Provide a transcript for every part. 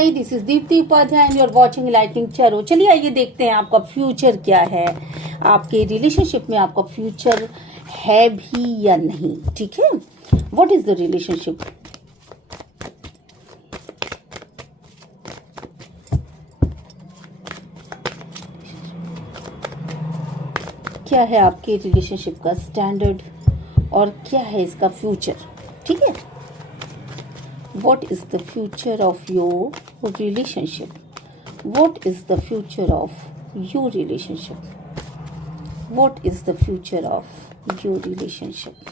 Hi, this is Deepti Upadhyay and you are watching lightning चैरो। चलिए आइए देखते हैं आपका फ्यूचर क्या है, आपके रिलेशनशिप में आपका फ्यूचर है भी या नहीं। ठीक है, व्हाट इज द रिलेशनशिप। क्या है आपके रिलेशनशिप का स्टैंडर्ड और क्या है इसका फ्यूचर। ठीक है, what is the future of your relationship, what is the future of your relationship, what is the future of your relationship।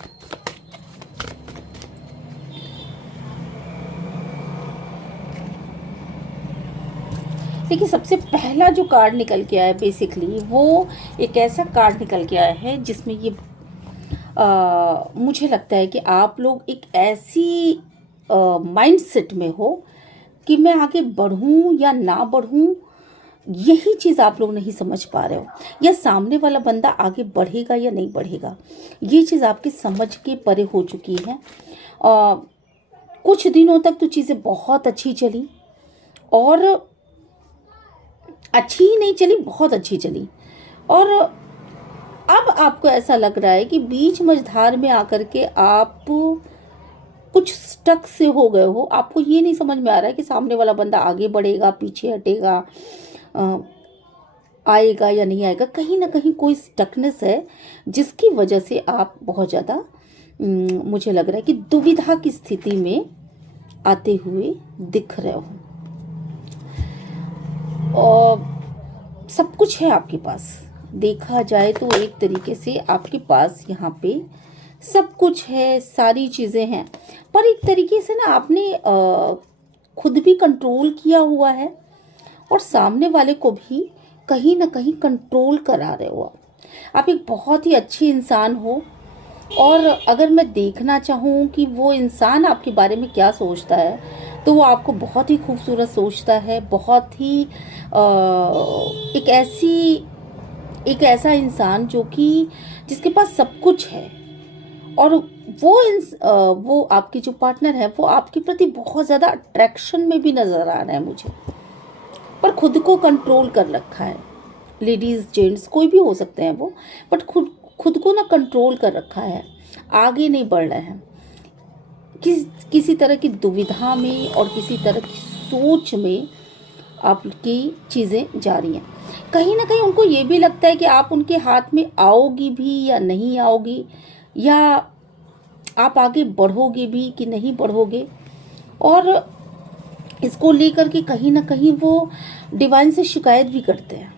देखिए, सबसे पहला जो कार्ड निकल के आया है बेसिकली वो एक ऐसा कार्ड निकल के आया है जिसमें ये मुझे लगता है कि आप लोग एक ऐसी माइंडसेट में हो कि मैं आगे बढ़ूं या ना बढ़ूं, यही चीज़ आप लोग नहीं समझ पा रहे हो, या सामने वाला बंदा आगे बढ़ेगा या नहीं बढ़ेगा, ये चीज़ आपकी समझ के परे हो चुकी है। कुछ दिनों तक तो चीज़ें बहुत अच्छी चली और अच्छी ही नहीं चली, बहुत अच्छी चली, और अब आपको ऐसा लग रहा है कि बीच मझधार में आकर के आप कुछ स्टक से हो गए हो। आपको ये नहीं समझ में आ रहा है कि सामने वाला बंदा आगे बढ़ेगा, पीछे हटेगा, आएगा या नहीं आएगा। कहीं ना कहीं कोई स्टकनेस है जिसकी वजह से आप बहुत ज़्यादा मुझे लग रहा है कि दुविधा की स्थिति में आते हुए दिख रहे हो। और सब कुछ है आपके पास, देखा जाए तो एक तरीके से आपके पास यहाँ पे सब कुछ है, सारी चीज़ें हैं, पर एक तरीके से ना आपने खुद भी कंट्रोल किया हुआ है और सामने वाले को भी कहीं ना कहीं कंट्रोल करा रहे हो। आप एक बहुत ही अच्छे इंसान हो, और अगर मैं देखना चाहूँ कि वो इंसान आपके बारे में क्या सोचता है तो वो आपको बहुत ही खूबसूरत सोचता है, बहुत ही एक ऐसा इंसान जो कि जिसके पास सब कुछ है, और वो आपकी जो पार्टनर है वो आपके प्रति बहुत ज़्यादा अट्रैक्शन में भी नज़र आ रहा है मुझे, पर खुद को कंट्रोल कर रखा है। लेडीज़ जेंट्स कोई भी हो सकते हैं वो, बट खुद को ना कंट्रोल कर रखा है, आगे नहीं बढ़ रहे हैं, किसी तरह की दुविधा में और किसी तरह की सोच में आपकी चीज़ें जा रही हैं। कहीं ना कहीं उनको ये भी लगता है कि आप उनके हाथ में आओगी भी या नहीं आओगी, या आप आगे बढ़ोगे भी कि नहीं बढ़ोगे, और इसको लेकर के कहीं ना कहीं वो डिवाइन से शिकायत भी करते हैं।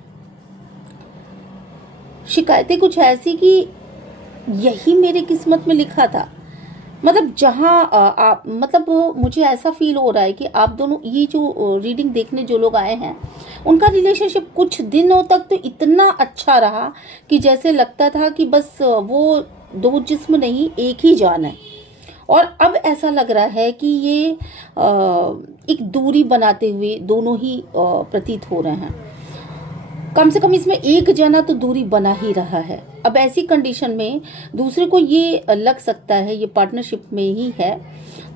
शिकायतें कुछ ऐसी कि यही मेरी किस्मत में लिखा था, मतलब जहाँ आप मतलब मुझे ऐसा फील हो रहा है कि आप दोनों, ये जो रीडिंग देखने जो लोग आए हैं, उनका रिलेशनशिप कुछ दिनों तक तो इतना अच्छा रहा कि जैसे लगता था कि बस वो दो जिस्म नहीं एक ही जान है, और अब ऐसा लग रहा है कि ये एक दूरी बनाते हुए दोनों ही प्रतीत हो रहे हैं। कम से कम इसमें एक जना तो दूरी बना ही रहा है। अब ऐसी कंडीशन में दूसरे को ये लग सकता है, ये पार्टनरशिप में ही है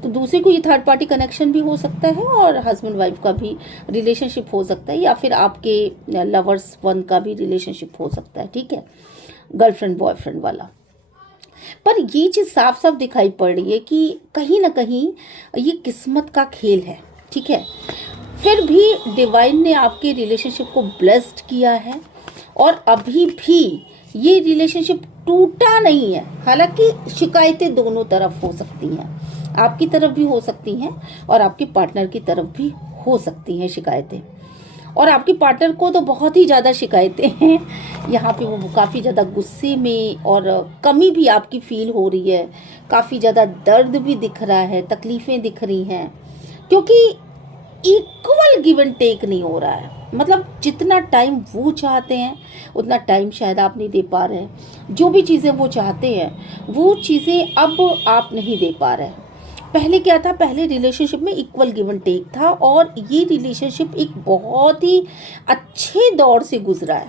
तो दूसरे को ये थर्ड पार्टी कनेक्शन भी हो सकता है, और हस्बैंड वाइफ का भी रिलेशनशिप हो सकता है, या फिर आपके लवर्स वन का भी रिलेशनशिप हो सकता है। ठीक है, गर्लफ्रेंड बॉयफ्रेंड वाला। पर ये चीज़ साफ साफ दिखाई पड़ रही है कि कहीं ना कहीं ये किस्मत का खेल है। ठीक है, फिर भी डिवाइन ने आपके रिलेशनशिप को ब्लेस्ड किया है, और अभी भी ये रिलेशनशिप टूटा नहीं है। हालांकि शिकायतें दोनों तरफ हो सकती हैं, आपकी तरफ भी हो सकती हैं और आपके पार्टनर की तरफ भी हो सकती हैं शिकायतें, और आपके पार्टनर को तो बहुत ही ज़्यादा शिकायतें हैं। यहाँ पे वो काफ़ी ज़्यादा गुस्से में, और कमी भी आपकी फील हो रही है, काफ़ी ज़्यादा दर्द भी दिख रहा है, तकलीफ़ें दिख रही हैं, क्योंकि इक्वल गिव एंड टेक नहीं हो रहा है। मतलब जितना टाइम वो चाहते हैं उतना टाइम शायद आप नहीं दे पा रहे हैं। जो भी चीज़ें वो चाहते हैं वो चीज़ें अब आप नहीं दे पा रहे हैं। पहले क्या था, पहले रिलेशनशिप में इक्वल गिव एंड टेक था, और ये रिलेशनशिप एक बहुत ही अच्छे दौर से गुजरा है।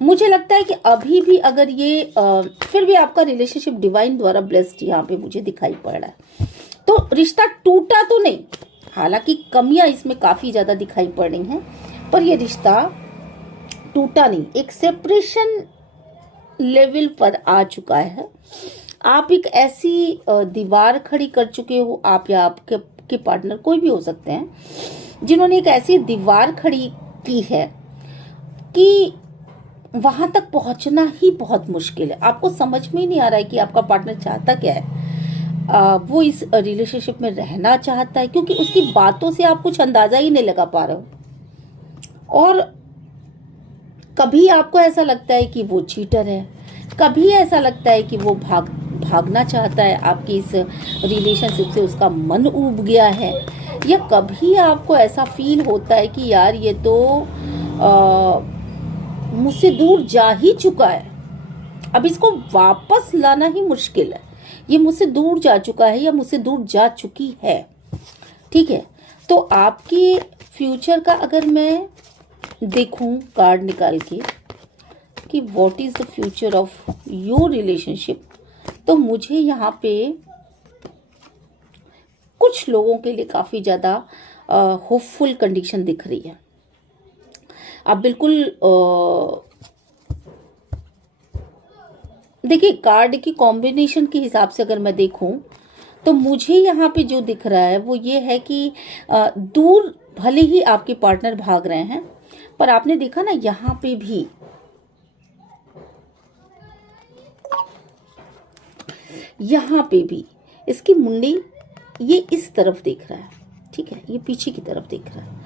मुझे लगता है कि अभी भी अगर ये फिर भी आपका रिलेशनशिप डिवाइन द्वारा ब्लेस्ड यहाँ पे मुझे दिखाई पड़ रहा है, तो रिश्ता टूटा तो नहीं। हालांकि कमियां इसमें काफ़ी ज़्यादा दिखाई पड़ रही हैं, पर ये रिश्ता टूटा नहीं, एक सेपरेशन लेवल पर आ चुका है। आप एक ऐसी दीवार खड़ी कर चुके हो, आप या आपके पार्टनर कोई भी हो सकते हैं, जिन्होंने एक ऐसी दीवार खड़ी की है कि वहां तक पहुंचना ही बहुत मुश्किल है। आपको समझ में ही नहीं आ रहा है कि आपका पार्टनर चाहता क्या है। वो इस रिलेशनशिप में रहना चाहता है, क्योंकि उसकी बातों से आप कुछ अंदाजा ही नहीं लगा पा रहे हो। और कभी आपको ऐसा लगता है कि वो चीटर है, कभी ऐसा लगता है कि वो भागना चाहता है आपकी इस रिलेशनशिप से, उसका मन ऊब गया है, या कभी आपको ऐसा फील होता है कि यार ये तो मुझसे दूर जा ही चुका है, अब इसको वापस लाना ही मुश्किल है, ये मुझसे दूर जा चुका है या मुझसे दूर जा चुकी है। ठीक है, तो आपके फ्यूचर का अगर मैं देखूं कार्ड निकाल के कि what is the future of your relationship, तो मुझे यहाँ पे कुछ लोगों के लिए काफ़ी ज़्यादा होपफुल कंडीशन दिख रही है। आप बिल्कुल देखिए, कार्ड की कॉम्बिनेशन के हिसाब से अगर मैं देखूं तो मुझे यहाँ पे जो दिख रहा है वो ये है कि दूर भले ही आपके पार्टनर भाग रहे हैं, पर आपने देखा ना यहाँ पे भी इसकी मुंडी ये इस तरफ देख रहा है। ठीक है, ये पीछे की तरफ देख रहा है।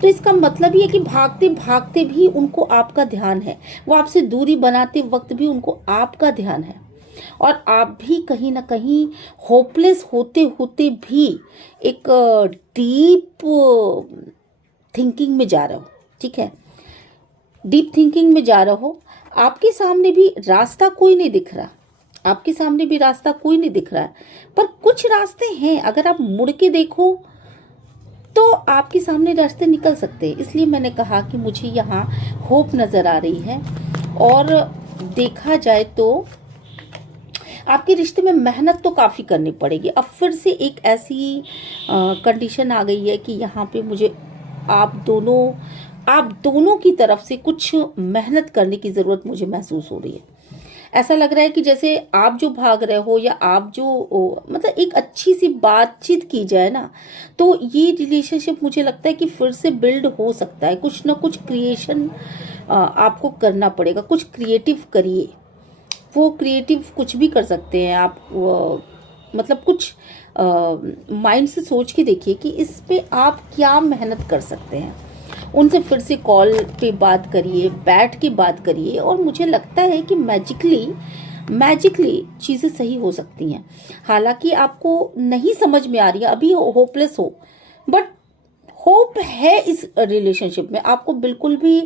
तो इसका मतलब ये है कि भागते भागते भी उनको आपका ध्यान है, वो आपसे दूरी बनाते वक्त भी उनको आपका ध्यान है, और आप भी कहीं ना कहीं होपलेस होते होते भी एक डीप थिंकिंग में जा रहे हो। ठीक है, डीप थिंकिंग में जा रहे हो। आपके सामने भी रास्ता कोई नहीं दिख रहा, आपके सामने भी रास्ता कोई नहीं दिख रहा है, पर कुछ रास्ते हैं। अगर आप मुड़ के देखो तो आपके सामने रास्ते निकल सकते हैं। इसलिए मैंने कहा कि मुझे यहाँ होप नज़र आ रही है। और देखा जाए तो आपके रिश्ते में मेहनत तो काफ़ी करनी पड़ेगी। अब फिर से एक ऐसी कंडीशन आ गई है कि यहाँ पे मुझे आप दोनों की तरफ से कुछ मेहनत करने की ज़रूरत मुझे महसूस हो रही है। ऐसा लग रहा है कि जैसे आप जो भाग रहे हो या आप जो मतलब एक अच्छी सी बातचीत की जाए ना, तो ये रिलेशनशिप मुझे लगता है कि फिर से बिल्ड हो सकता है। कुछ ना कुछ क्रिएशन आपको करना पड़ेगा, कुछ क्रिएटिव करिए। वो क्रिएटिव कुछ भी कर सकते हैं आप, मतलब कुछ माइंड से सोच के देखिए कि इस पे आप क्या मेहनत कर सकते हैं। उनसे फिर से कॉल पे बात करिए, बैठ के बात करिए, और मुझे लगता है कि मैजिकली चीज़ें सही हो सकती हैं। हालांकि आपको नहीं समझ में आ रही है, अभी होपलेस हो, बट होप है इस रिलेशनशिप में। आपको बिल्कुल भी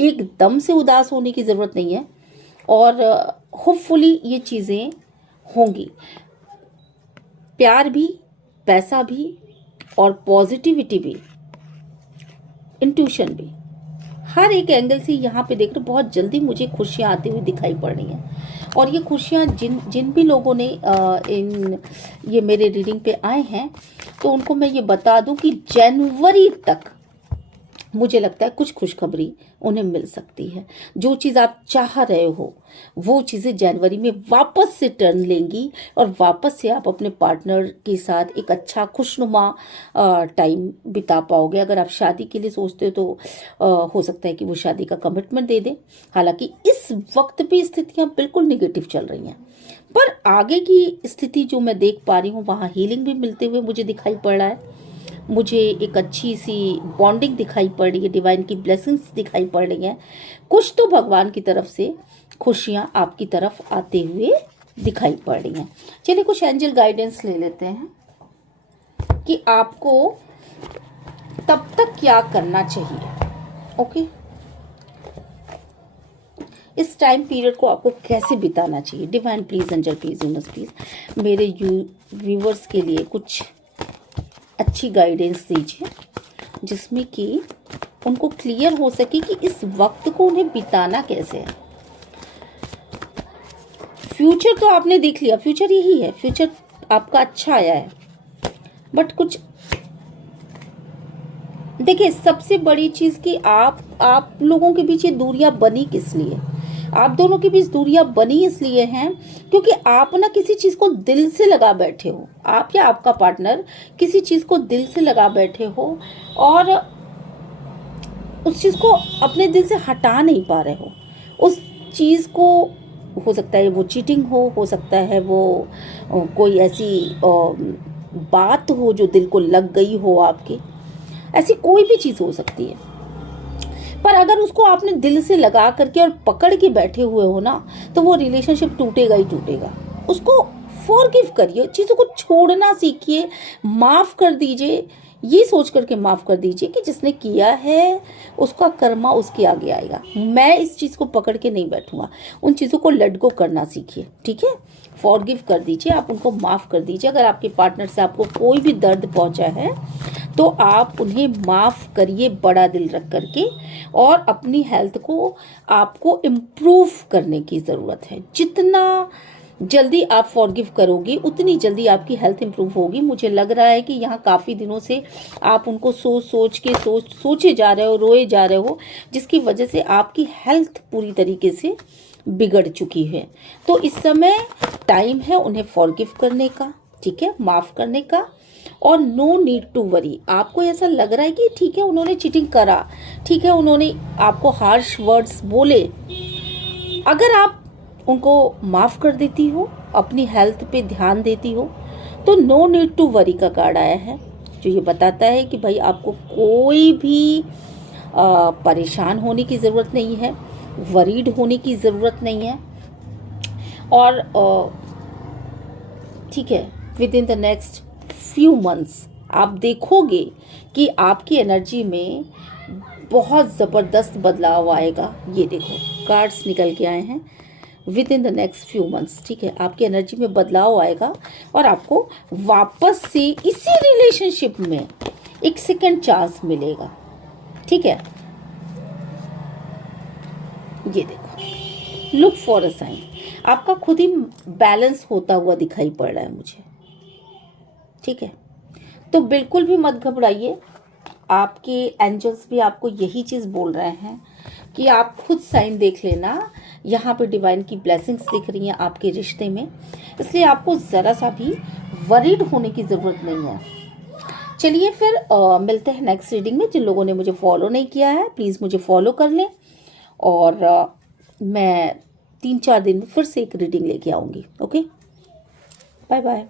एकदम से उदास होने की ज़रूरत नहीं है, और होपफुली ये चीज़ें होंगी। प्यार भी, पैसा भी, और पॉजिटिविटी भी, इंट्यूशन भी, हर एक एंगल से यहाँ पे देख रहे बहुत जल्दी मुझे खुशियाँ आती हुई दिखाई पड़ रही हैं। और ये खुशियाँ जिन भी लोगों ने ये मेरे रीडिंग पे आए हैं, तो उनको मैं ये बता दूं कि जनवरी तक मुझे लगता है कुछ खुशखबरी उन्हें मिल सकती है। जो चीज़ आप चाह रहे हो वो चीज़ें जनवरी में वापस से टर्न लेंगी, और वापस से आप अपने पार्टनर के साथ एक अच्छा खुशनुमा टाइम बिता पाओगे। अगर आप शादी के लिए सोचते हो तो हो सकता है कि वो शादी का कमिटमेंट दे दे। हालांकि इस वक्त पे स्थितियां बिल्कुल निगेटिव चल रही हैं, पर आगे की स्थिति जो मैं देख पा रही हूँ वहाँ हीलिंग भी मिलते हुए मुझे दिखाई पड़ रहा है। मुझे एक अच्छी सी बॉन्डिंग दिखाई पड़ रही है, डिवाइन की ब्लेसिंग्स दिखाई पड़ रही हैं। कुछ तो भगवान की तरफ से खुशियाँ आपकी तरफ आते हुए दिखाई पड़ रही हैं। चलिए कुछ एंजल गाइडेंस ले लेते हैं कि आपको तब तक क्या करना चाहिए। ओके, इस टाइम पीरियड को आपको कैसे बिताना चाहिए। Divine please, angel please, universe please मेरे व्यूवर्स के लिए कुछ अच्छी गाइडेंस दीजिए, जिसमें कि उनको क्लियर हो सके कि इस वक्त को उन्हें बिताना कैसे है। फ्यूचर तो आपने देख लिया, फ्यूचर यही है, फ्यूचर आपका अच्छा आया है, बट कुछ देखिए, सबसे बड़ी चीज़ कि आप लोगों के बीच ये दूरियां बनी किस लिए? आप दोनों के बीच दूरियां बनी इसलिए हैं क्योंकि आप ना किसी चीज़ को दिल से लगा बैठे हो। आप या आपका पार्टनर किसी चीज़ को दिल से लगा बैठे हो और उस चीज़ को अपने दिल से हटा नहीं पा रहे हो। उस चीज़ को, हो सकता है वो चीटिंग हो सकता है वो कोई ऐसी बात हो जो दिल को लग गई हो आपके, ऐसी कोई भी चीज़ हो सकती है। पर अगर उसको आपने दिल से लगा करके और पकड़ के बैठे हुए हो ना, तो वो रिलेशनशिप टूटेगा ही टूटेगा। उसको फॉरगिव करिए, चीज़ों को छोड़ना सीखिए, माफ़ कर दीजिए। ये सोच करके माफ़ कर दीजिए कि जिसने किया है उसका कर्मा उसके आगे आएगा। मैं इस चीज़ को पकड़ के नहीं बैठूंगा। उन चीज़ों को लेट गो करना सीखिए, ठीक है। फॉरगिव कर दीजिए, आप उनको माफ़ कर दीजिए। अगर आपके पार्टनर से आपको कोई भी दर्द पहुंचा है तो आप उन्हें माफ़ करिए बड़ा दिल रख करके। और अपनी हेल्थ को आपको इम्प्रूव करने की ज़रूरत है। जितना जल्दी आप फॉरगिव करोगे उतनी जल्दी आपकी हेल्थ इंप्रूव होगी। मुझे लग रहा है कि यहाँ काफ़ी दिनों से आप उनको सोचे जा रहे हो, रोए जा रहे हो, जिसकी वजह से आपकी हेल्थ पूरी तरीके से बिगड़ चुकी है। तो इस समय टाइम है उन्हें फॉरगिव करने का, ठीक है, माफ़ करने का। और नो नीड टू वरी। आपको ऐसा लग रहा है कि ठीक है उन्होंने चीटिंग करा, ठीक है उन्होंने आपको हार्श वर्ड्स बोले, अगर आप उनको माफ़ कर देती हो, अपनी हेल्थ पे ध्यान देती हो, तो नो नीड टू वरी का कार्ड आया है जो ये बताता है कि भाई आपको कोई भी परेशान होने की ज़रूरत नहीं है, वरीड होने की ज़रूरत नहीं है। और ठीक है, with in the next few months आप देखोगे कि आपकी एनर्जी में बहुत ज़बरदस्त बदलाव आएगा। ये देखो कार्ड्स निकल के आए हैं, with in the next few months, ठीक है, आपकी एनर्जी में बदलाव आएगा और आपको वापस से इसी रिलेशनशिप में एक सेकेंड चांस मिलेगा, ठीक है। ये देखो, लुक फॉर अ साइन। आपका खुद ही बैलेंस होता हुआ दिखाई पड़ रहा है मुझे, ठीक है। तो बिल्कुल भी मत घबराइए, आपके एंजल्स भी आपको यही चीज़ बोल रहे हैं कि आप खुद साइन देख लेना। यहाँ पे डिवाइन की ब्लेसिंग्स दिख रही हैं आपके रिश्ते में, इसलिए आपको ज़रा सा भी वरीड होने की ज़रूरत नहीं है। चलिए फिर मिलते हैं नेक्स्ट रीडिंग में। जिन लोगों ने मुझे फॉलो नहीं किया है प्लीज़ मुझे फॉलो कर लें और मैं 3-4 दिन में फिर से एक रीडिंग लेके आऊँगी। Okay, bye bye.